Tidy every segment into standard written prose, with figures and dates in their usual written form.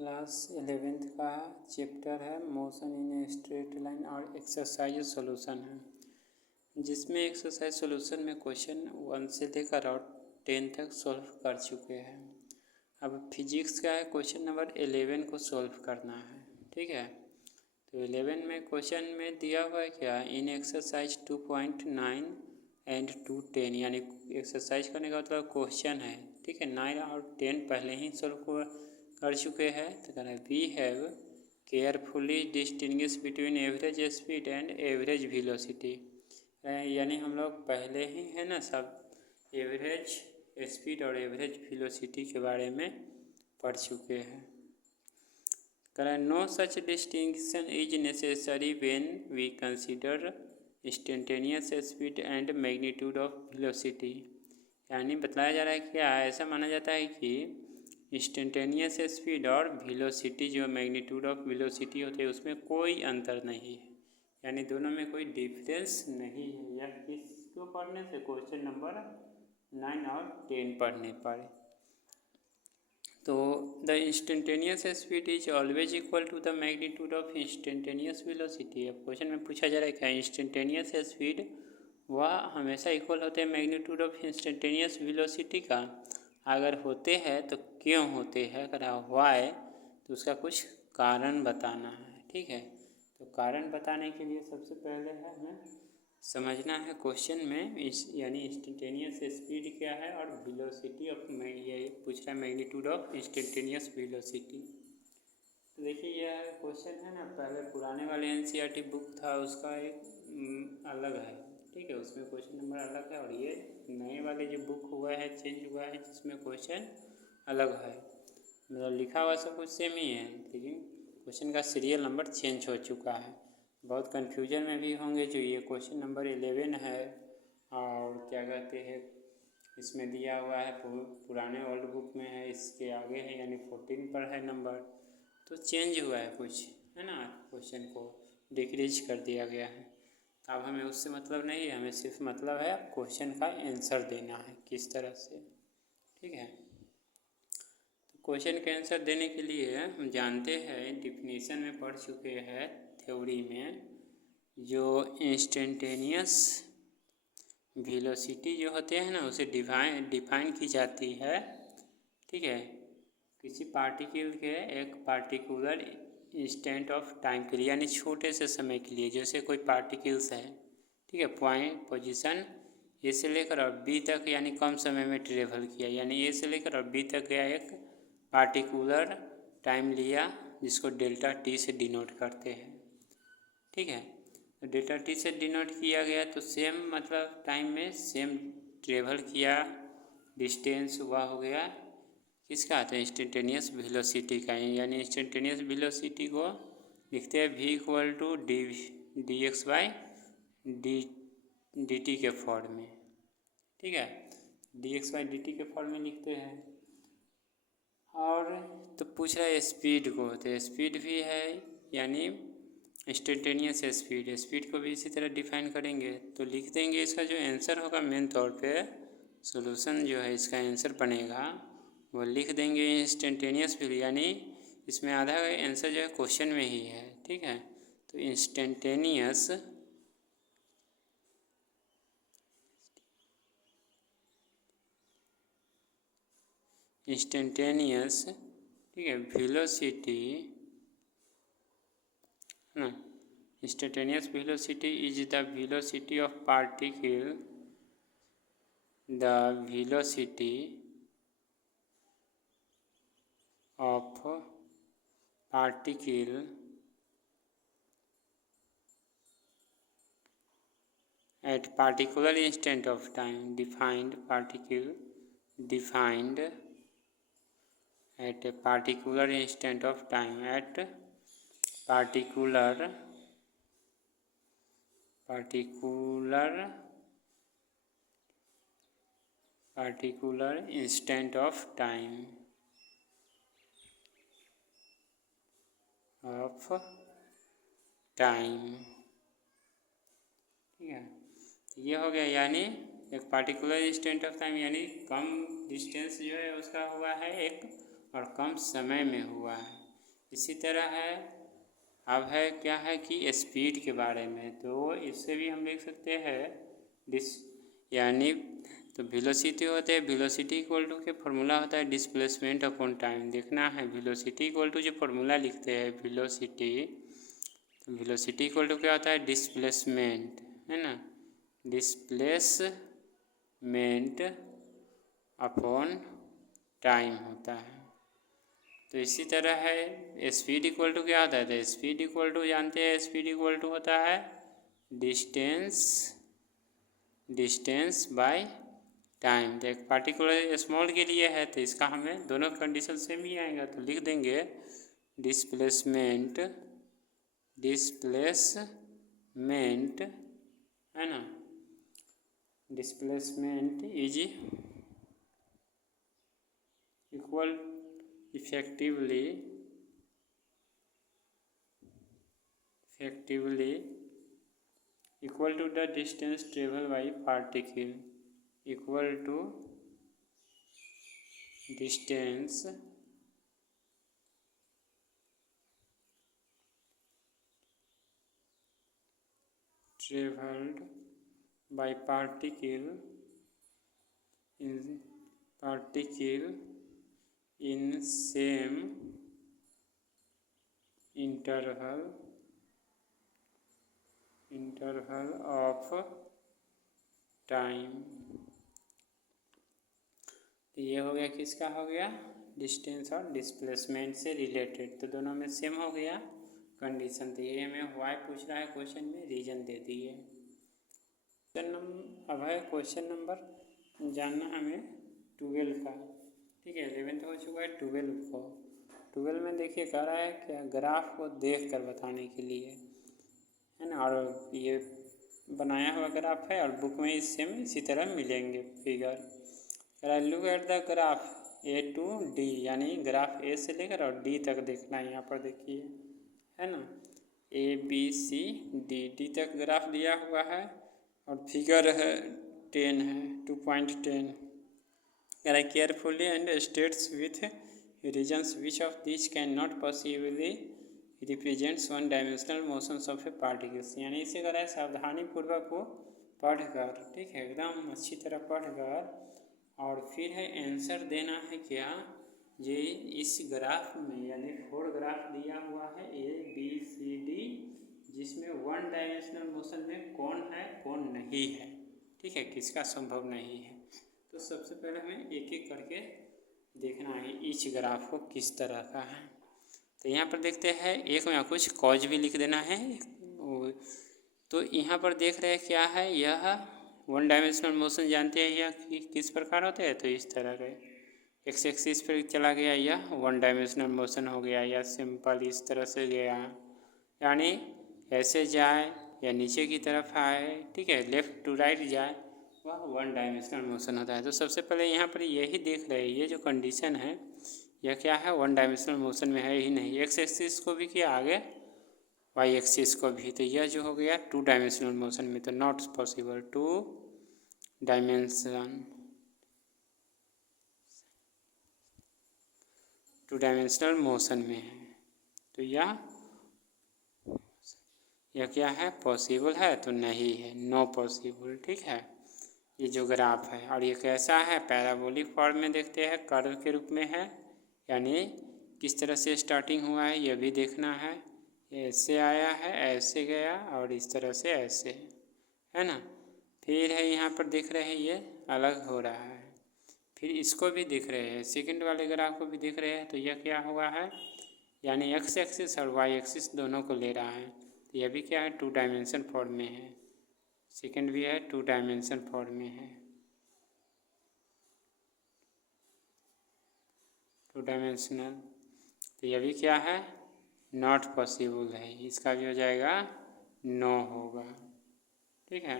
Class 11th का chapter है motion in a straight line और एक्सरसाइज सॉल्यूशन है, जिसमें एक्सरसाइज सॉल्यूशन में क्वेश्चन 1 से लेकर और 10 तक सॉल्व कर चुके हैं। अब फिजिक्स का है, क्वेश्चन नंबर 11 को सॉल्व करना है। ठीक है, तो 11 में क्वेश्चन में दिया हुआ है क्या, इन एक्सरसाइज 2.9 एंड 2.10, यानी एक्सरसाइज करने का मतलब क्वेश्चन है। ठीक है, 9 और 10 पहले ही सॉल्व कर चुके हैं। तो कहना है we have carefully distinguish between average speed and average velocity, यानी हम लोग पहले ही है ना सब एवरेज स्पीड और एवरेज वेलोसिटी के बारे में पढ़ चुके हैं। कहना no such distinction is necessary when we consider instantaneous speed and magnitude of velocity, यानी बताया जा रहा है क्या, ऐसा माना जाता है कि इंस्टेंटेनियस स्पीड और वेलोसिटी जो मैग्नीट्यूड ऑफ वेलोसिटी होते हैं उसमें कोई अंतर नहीं है, यानी दोनों में कोई डिफरेंस नहीं है। या किसको पढ़ने से, क्वेश्चन नंबर 9 और 10 पढ़ने पर। तो the instantaneous speed is always equal to the magnitude of instantaneous velocity. अब क्वेश्चन में पूछा जा रहा है क्या, इंस्टेंटेनियस स्पीड वह हमेशा इक्वल होते हैं मैग्नीट्यूड ऑफ इंस्टेंटेनियस वेलोसिटी का। अगर होते हैं तो क्यों होते हैं, अगर वाई तो उसका कुछ कारण बताना है। ठीक है, तो कारण बताने के लिए सबसे पहले है हमें समझना है क्वेश्चन में यानी इंस्टेंटेनियस स्पीड क्या है और वेलोसिटी ऑफ, ये पूछ रहा है मैग्नीट्यूड ऑफ इंस्टेंटेनियस वेलोसिटी। तो देखिए यह क्वेश्चन है ना, पहले पुराने वाले NCERT बुक था उसका एक अलग है। ठीक है, उसमें क्वेश्चन नंबर अलग है, और ये नए वाले जो बुक हुआ है चेंज हुआ है जिसमें क्वेश्चन अलग है। मतलब लिखा हुआ सब कुछ सेम ही है, लेकिन क्वेश्चन का सीरियल नंबर चेंज हो चुका है। बहुत कन्फ्यूजन में भी होंगे जो ये क्वेश्चन नंबर 11 है और क्या कहते हैं इसमें दिया हुआ है पुराने ओल्ड बुक में है, इसके आगे है यानी 14 पर है नंबर, तो चेंज हुआ है कुछ, है ना, क्वेश्चन को डिक्रीज कर दिया गया है। अब हमें उससे मतलब नहीं है, हमें सिर्फ मतलब है क्वेश्चन का आंसर देना है किस तरह से। ठीक है, तो क्वेश्चन का आंसर देने के लिए हम जानते हैं, डिफिनीशन में पढ़ चुके हैं थ्योरी में, जो इंस्टेंटेनियस वेलोसिटी जो होते हैं ना उसे डिफाइन की जाती है। ठीक है, किसी पार्टिकल के एक पार्टिकुलर इंस्टेंट ऑफ टाइम के लिए, यानी छोटे से समय के लिए, जैसे कोई पार्टिकल्स है, ठीक है, पॉइंट पोजीशन ए से लेकर और बी तक, यानी कम समय में ट्रेवल किया, यानी ए से लेकर और बी तक गया, एक पार्टिकुलर टाइम लिया जिसको डेल्टा टी से डिनोट करते हैं। ठीक है, तो डेल्टा टी से डिनोट किया गया तो सेम मतलब टाइम में सेम ट्रेवल किया, डिस्टेंस हुआ हो गया किसका, तो इंस्टेंटेनियस वेलोसिटी का, यानी इंस्टेंटेनियस वेलोसिटी को लिखते हैं v equal to d x by d t के फॉर्म में। ठीक है, d x by d t के फॉर्म में लिखते हैं। और तो पूछ रहा है स्पीड को, तो स्पीड भी है यानी इंस्टेंटेनियस स्पीड को भी इसी तरह डिफाइन करेंगे, तो लिख देंगे इसका जो आंसर होगा मेन तौर पे, सॉल्यूशन जो है इसका आंसर बनेगा वो लिख देंगे इंस्टेंटेनियस वेलोसिटी, यानी इसमें आधा आंसर जो है क्वेश्चन में ही है। ठीक है, तो इंस्टेंटेनियस ठीक है वेलोसिटी ना, instantaneous velocity is the velocity of particle, the velocity of particle at particular instant of time, defined at a particular instant of time, at particular instant of time ठीक है, ये हो गया, यानी एक पार्टिकुलर इंस्टेंट ऑफ टाइम यानी कम distance जो है उसका हुआ है एक, और कम समय में हुआ है। इसी तरह है, अब है क्या है कि स्पीड के बारे में, तो इससे भी हम देख सकते हैं यानी तो वेलोसिटी होते हैं, वेलोसिटी इक्वल टू के फॉर्मूला होता है डिस्प्लेसमेंट अपॉन टाइम। देखना है वेलोसिटी इक्वल टू जो फॉर्मूला लिखते हैं वेलोसिटी, तो वेलोसिटी इक्वल टू क्या होता है डिस्प्लेसमेंट, है ना, डिस्प्लेसमेंट अपॉन टाइम होता है। तो इसी तरह है स्पीड इक्वल टू क्या होता है, तो स्पीड इक्वल टू जानते हैं, स्पीड इक्वल टू होता है डिस्टेंस बाय टाइम। तो एक पार्टिकुलर स्मॉल के लिए है तो इसका हमें दोनों कंडीशन सेम ही आएगा, तो लिख देंगे डिस्प्लेसमेंट है ना, displacement is equal effectively equal to the distance traveled by particle equal to distance traveled by particle in same interval of time. तो ये हो गया, किसका हो गया, डिस्टेंस और डिस्प्लेसमेंट से रिलेटेड, तो दोनों में सेम हो गया कंडीशन। तो ये हमें वाई पूछ रहा है क्वेश्चन में, रीजन दे दिए। अब है क्वेश्चन नंबर जानना हमें 12 का, ठीक है, 11th हो चुका है, 12 में देखिए कह रहा है क्या, ग्राफ को देख कर बताने के लिए, है ना, और ये बनाया हुआ ग्राफ है और बुक में सेम इसी तरह मिलेंगे फिगर। कह रहा है look at the graph A to D, यानी ग्राफ A से लेकर और D तक देखना है, यहाँ पर देखिए, है ना, ABCD तक ग्राफ दिया हुआ है और फिगर है 10 है 2.10। कह रहा है carefully and states with reasons which of this can not possibly represents one dimensional motions of a particles, यानी इसे कह रहा है सावधानी पूर्वक को पढ़कर, ठीक है, एकदम अच्छी तरह पढ़कर, और फिर है आंसर देना है क्या, ये इस ग्राफ में, यानी 4 ग्राफ दिया हुआ है ABCD, जिसमें वन डायमेंशनल मोशन में कौन है कौन नहीं है, ठीक है, किसका संभव नहीं है। तो सबसे पहले हमें एक एक करके देखना है इस ग्राफ को किस तरह का है। तो यहाँ पर देखते हैं, एक में कुछ कॉज भी लिख देना है। तो यहाँ पर देख रहे हैं क्या है, यह वन डायमेंशनल मोशन जानते हैं यह किस प्रकार होते हैं, तो इस तरह के एक्स एक्सिस पर चला गया, यह वन डायमेंशनल मोशन हो गया, या सिंपल इस तरह से गया, यानी ऐसे जाए या नीचे की तरफ आए, ठीक है, लेफ़्ट टू राइट जाए, वह वन डायमेंशनल मोशन होता है। तो सबसे पहले यहाँ पर यही देख रहे हैं, ये जो कंडीशन है यह क्या है, वन डायमेंशनल मोशन में है ही नहीं, एक्स एक्सिस को भी किया आगे, वाई एक्सिस को भी, तो यह जो हो गया 2 डायमेंशनल मोशन में, तो नॉट पॉसिबल, 2 डायमेंशनल मोशन में है, तो यह क्या है, पॉसिबल है, तो नहीं है, नो पॉसिबल, ठीक है। ये जो ग्राफ है, और ये कैसा है, पैराबोलिक फॉर्म में देखते हैं, कर्व के रूप में है, यानी किस तरह से स्टार्टिंग हुआ है यह भी देखना है, ऐसे आया है, ऐसे गया, और इस तरह से ऐसे, है ना। फिर है यहाँ पर देख रहे हैं ये अलग हो रहा है, फिर इसको भी देख रहे हैं, सेकंड वाले ग्राफ को भी देख रहे हैं, तो यह क्या हुआ है, यानी एक्स एक्सिस और वाई एक्सिस दोनों को ले रहा है, तो यह भी क्या है 2 डायमेंशन फॉर्म में है, सेकंड भी है 2 डायमेंशन फॉर्म में है, 2 डायमेंशनल, तो यह भी क्या है नॉट पॉसिबल है, इसका भी हो जाएगा नो होगा, ठीक है।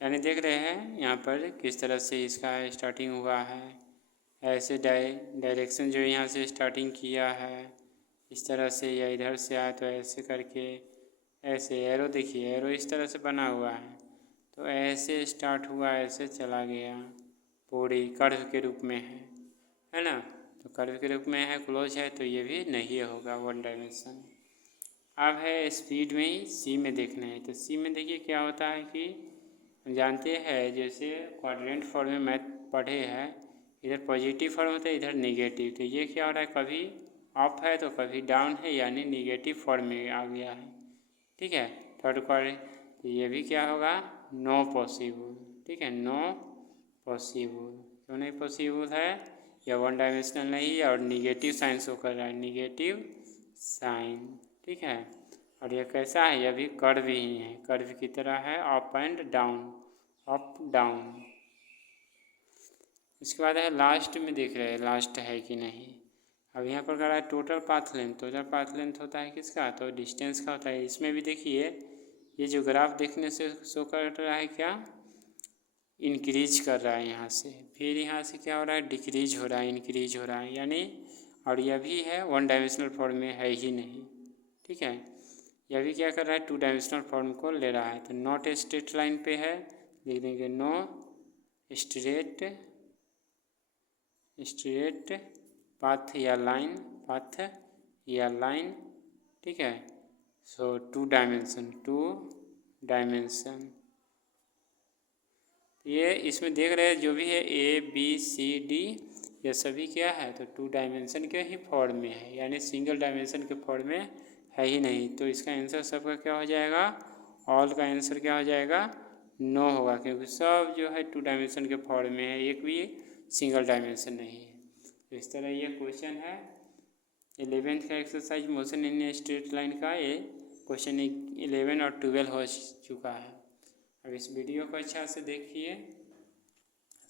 यानी देख रहे हैं यहाँ पर किस तरह से इसका स्टार्टिंग हुआ है, ऐसे डायरेक्शन जो यहाँ से स्टार्टिंग किया है इस तरह से, या इधर से आए तो ऐसे करके, ऐसे एरो देखिए, एरो इस तरह से बना हुआ है, तो ऐसे स्टार्ट हुआ, ऐसे चला गया, पूरी कर्व के रूप में है ना। तो कर्व के रूप में है, क्लोज है, तो ये भी नहीं होगा वन डायमेंशन। अब है स्पीड में ही सी में देखना है। तो सी में देखिए क्या होता है कि जानते हैं जैसे क्वाड्रेंट फॉर्म में मैथ पढ़े हैं, इधर पॉजिटिव फॉर्म होता है, इधर नेगेटिव। तो ये क्या हो रहा है, कभी अप है तो कभी डाउन है, यानी नेगेटिव फॉर्म में आ गया है। ठीक है, थर्ड क्वाड्रेंट, तो ये भी क्या होगा, नो पॉसिबल। ठीक है, नो पॉसिबल। क्यों नहीं पॉसिबल है, या वन डायमेंशनल नहीं है और निगेटिव साइन शो कर रहा है, निगेटिव साइन। ठीक है, और ये कैसा है, यह भी कर्व ही है, कर्व की तरह है, up and down, up down. इसके बाद है लास्ट में देख रहे हैं लास्ट है कि नहीं। अब यहाँ पर कर रहा है total path length. Total path length होता है किसका, तो डिस्टेंस का होता है। इसमें भी देखिए ये जो ग्राफ देखने से शो कर रहा है क्या, इंक्रीज कर रहा है यहाँ से, फिर यहाँ से क्या हो रहा है, डिक्रीज हो रहा है, इंक्रीज हो रहा है, यानी और यह भी है वन डायमेंशनल फॉर्म में है ही नहीं। ठीक है, यह भी क्या कर रहा है, टू डायमेंशनल फॉर्म को ले रहा है। तो नॉट स्ट्रेट लाइन पे है, लिख देंगे नो स्ट्रेट पाथ या लाइन, पाथ या लाइन। ठीक है, सो टू डायमेंशन ये इसमें देख रहे हैं जो भी है ए बी सी डी, ये सभी क्या है, तो टू डायमेंशन के ही फॉर्म में है, यानी सिंगल डायमेंशन के फॉर्म में है ही नहीं। तो इसका आंसर सबका क्या हो जाएगा, ऑल का आंसर क्या हो जाएगा, नो होगा, क्योंकि सब जो है टू डायमेंशन के फॉर्म में है, एक भी सिंगल डायमेंशन नहीं है। तो इस तरह ये क्वेश्चन है 11th का exercise motion in straight line का, ये क्वेश्चन 11 और 12 हो चुका है। अब इस वीडियो को अच्छा से देखिए,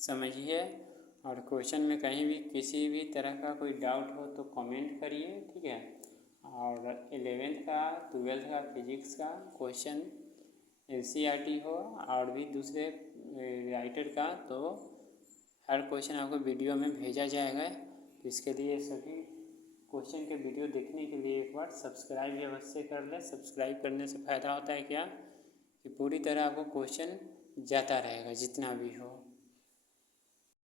समझिए, और क्वेश्चन में कहीं भी किसी भी तरह का कोई डाउट हो तो कमेंट करिए। ठीक है, और 11th का 12th का फिजिक्स का क्वेश्चन NCERT हो और भी दूसरे राइटर का, तो हर क्वेश्चन आपको वीडियो में भेजा जाएगा। तो इसके लिए सभी क्वेश्चन के वीडियो देखने के लिए एक बार सब्सक्राइब अवश्य कर लें। सब्सक्राइब करने से फ़ायदा होता है क्या, कि पूरी तरह आपको क्वेश्चन जाता रहेगा जितना भी हो।